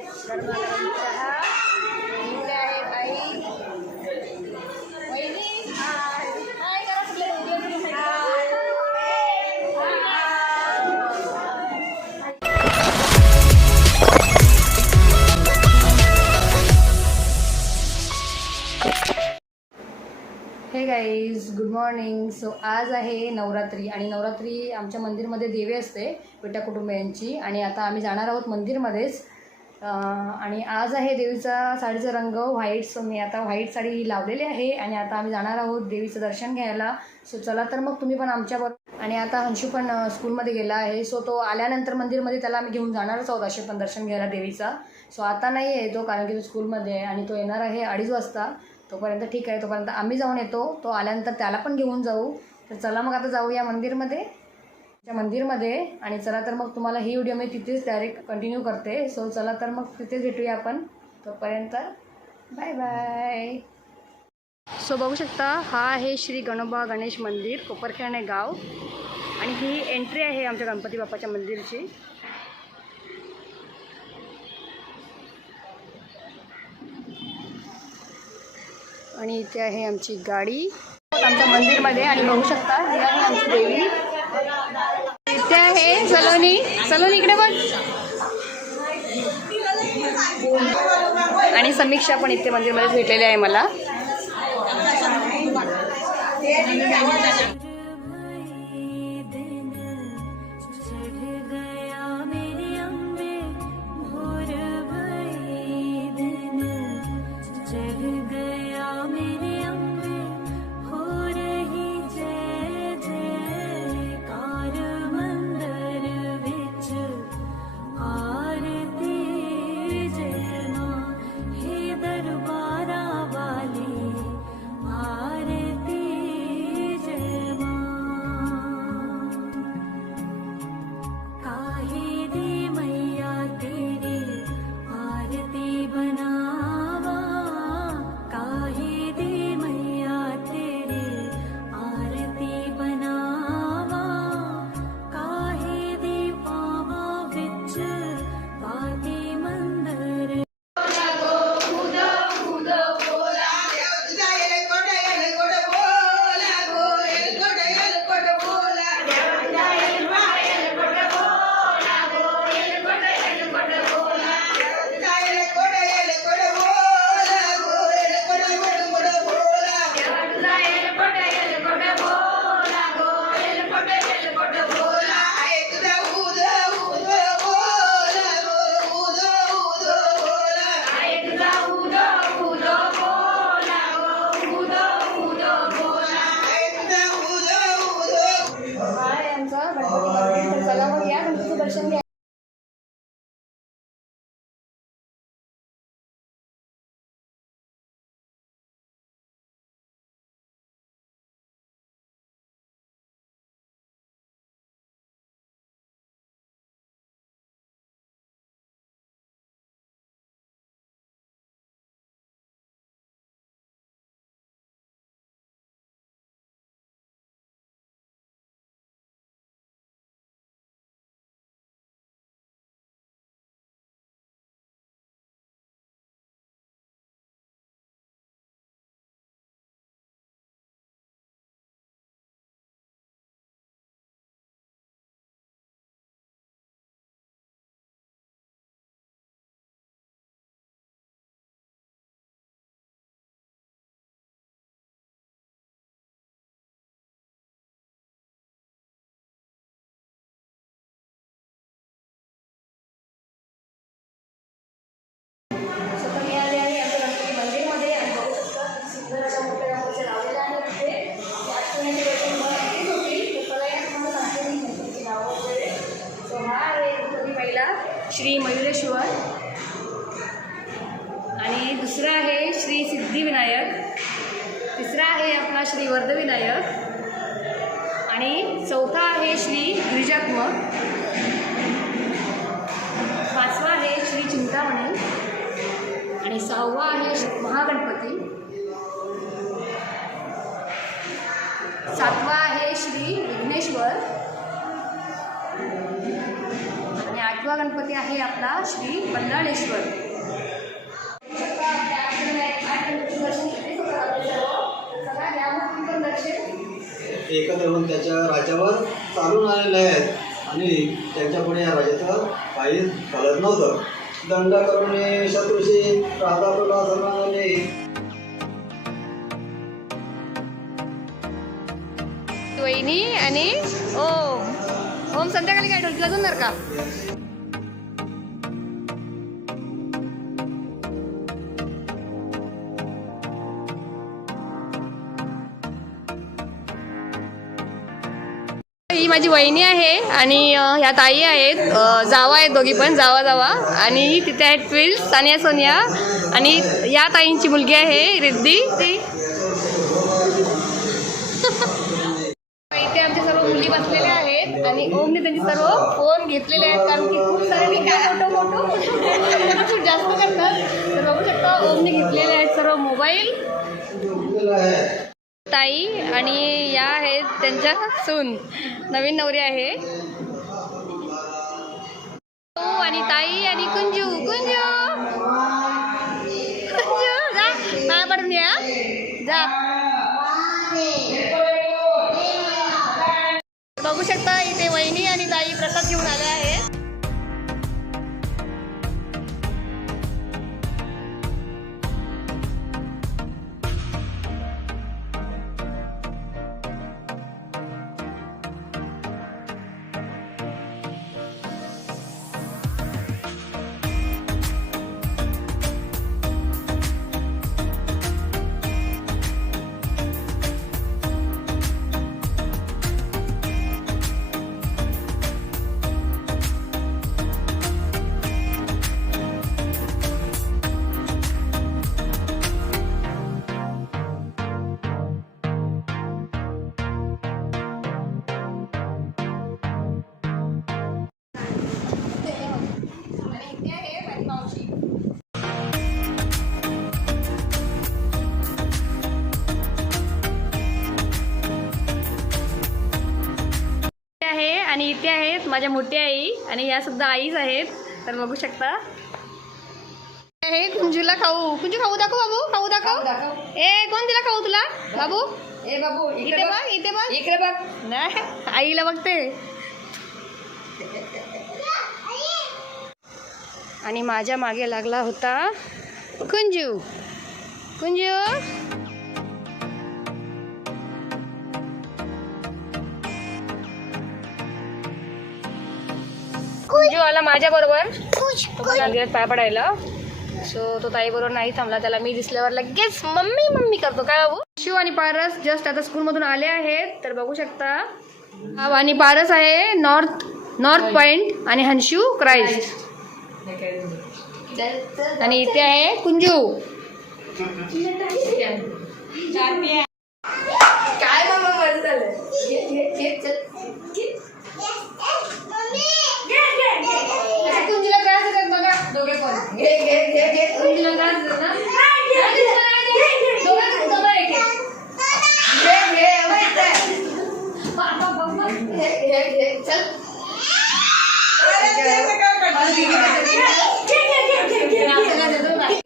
गरमागरम चहा. इकडे आहे बाई. वहिनी हाय हाय करा कुठले हे गाईज, गुड मॉर्निंग. सो आज आहे नवरात्री आणि नवरात्री आमच्या मंदिरमध्ये देवी असते विटा कुटुंबियांची. आणि आता आम्ही जाणार आहोत मंदिरमध्येच. आणि आज आहे देवीचा साडीचा रंग व्हाईट. सो मी आता व्हाईट साडी लावलेली आहे आणि आता आम्ही जाणार आहोत देवीचं दर्शन घ्यायला. सो चला तर मग तुम्ही पण आमच्याबरोबर. आणि आता हंशू पण स्कूलमध्ये गेला आहे. सो तो आल्यानंतर मंदिरमध्ये त्याला आम्ही घेऊन जाणारच आहोत असे पण दर्शन घ्यायला देवीचा. सो आता नाही आहे तो, कारण की तो स्कूलमध्ये आहे आणि तो येणार आहे 2:30 वाजता. तोपर्यंत ठीक आहे, तोपर्यंत आम्ही जाऊन येतो. तो आल्यानंतर त्याला पण घेऊन जाऊ. तर चला मग आता जाऊया मंदिरमध्ये. आणि चला तर मग तुम्हाला ही व्हिडिओ मी तिथेच डायरेक्ट कंटिन्यू करते. सो चला तर मग तिथेच भेटूया आपण. तोपर्यंत बाय बाय. सो बघू शकता, हा आहे श्री गणोबा गणेश मंदिर, कोपरखेरणे गाव. आणि ही एंट्री आहे आमच्या गणपती बाप्पाच्या मंदिरची. आणि इथे आहे आमची गाडी आमच्या मंदिरमध्ये. आणि बघू शकता ही आहे आमची देवी. इथे आहे सलोनी. सलोनी इकडे बघ. आणि समीक्षा पण इथे मंदिरमध्ये भेटलेली आहे मला. चला मग या गणपतीचं दर्शन घ्या. श्री मयुरेश्वर. आणि दुसरा आहे श्री सिद्धिविनायक. तिसरा आहे आपला श्री वर्धविनायक. आणि चौथा आहे श्री गिरिजात्मक. पाचवा आहे श्री चिंतामणी. आणि सहावा आहे महागणपती. सातवा आहे श्री विघ्नेश्वर. आणि आठवा 7वा गणपती आहे आपला श्री बल्लाळेश्वर. एकत्र होऊन त्याच्या राज्यावर चालून आलेले आहेत आणि त्यांच्यापुढे या राजाचं काही चालत नव्हतं. दंड करून शत्रूशी राधा तुला सर्वांनी वहिनी आणि ओम संध्याकाळी काय ढोलकी वाजवणार का? ही माझी वहिनी आहे आणि ह्या ताई आहेत, जावा आहेत दोघी पण, जावा आणि तिथे आहेत ट्विल्स सानिया सोनिया आणि या ताईंची मुलगी आहे रिद्धी. ती इथे आमच्या सर्व मुली बसलेल्या आहेत आणि ओमने त्यांचे सर्व फोन घेतलेले आहेत कारण की खूप सारे फोटो जास्त करतात. तर बघू शकता ओमने घेतलेले आहेत सर्व मोबाईल. ताई आणि या आहेत त्यांच्या सून, नवीन नवरी आहे. आणि ताई आणि कुंजू कुंजू कुंजू जा पाया पडून या जा. बघू शकता इथे वहिनी आणि ताई प्रसाद घेऊन आले आहेत. आणि इथे आहेत माझ्या मोठ्या आई आणि या सुद्धा आईच आहेत. तर बघू शकता हे कुंजूला खाऊ. कुंजू खाऊ दाखव बाबू, खाऊ दाखव. ए कोण दिला खाऊ तुला बाबू? ए बाबू इथे बघ, इथे बघ, इकडे बघ. नाही आईला बघते. आणि माझ्या मागे लागला होता कुंजू. कुंजू कुंजू आला माझ्या बरोबर पाय पडायला. सो तो ताई बरोबर नाही थांबला. त्याला मी दिसल्यावर लगेच मम्मी मम्मी करतो. काय बाबू? शिव आणि पारस जस्ट आता स्कूलमधून आले आहेत. तर बघू शकता आणि पारस आहे नॉर्थ पॉइंट आणि हंशू क्राइस्ट. आणि इथे आहे कुंजू. काय मम्मा माझं झालं. कुंजूला त्रास देतात बघा दोघे पण. कुंजूला त्रास देतात ना.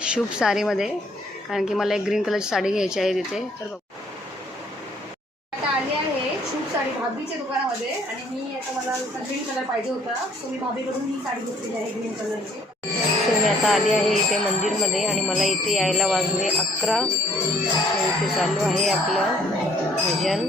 शुभ साडीमध्ये, कारण की मला एक ग्रीन कलरची साडी घ्यायची आहे तिथे. तर बघ आता आली आहे शुभ साडी भाभीच्या दुकानामध्ये आणि मी आता मला ग्रीन कलर पाहिजे होता. सो मी भाभीकडून ही साडी घेतलेली आहे ग्रीन कलरची. सो मी आता आली आहे इथे मंदिरमध्ये आणि मला इथे यायला वाजले 11. इथे चालू आहे आपलं भजन.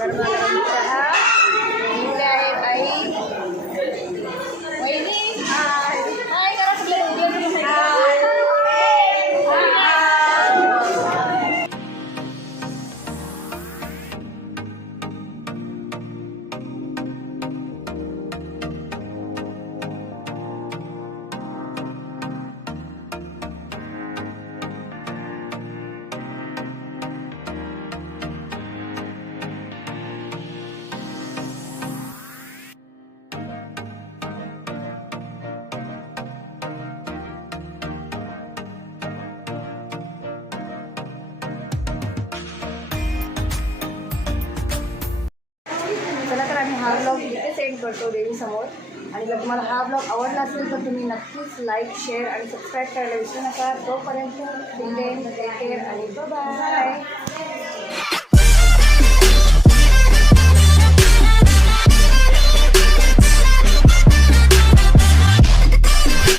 गरमागरम चहा इथे आहे आई वहिनी हाय हाय करा सगळे हा ब्लॉग इथे सेंड करतो देवीसमोर. आणि जर तुम्हाला हा ब्लॉग आवडला असेल तर तुम्ही नक्कीच लाईक शेअर आणि सबस्क्राईब करायला विसरू नका. तोपर्यंत टेक केअर आणि बाय.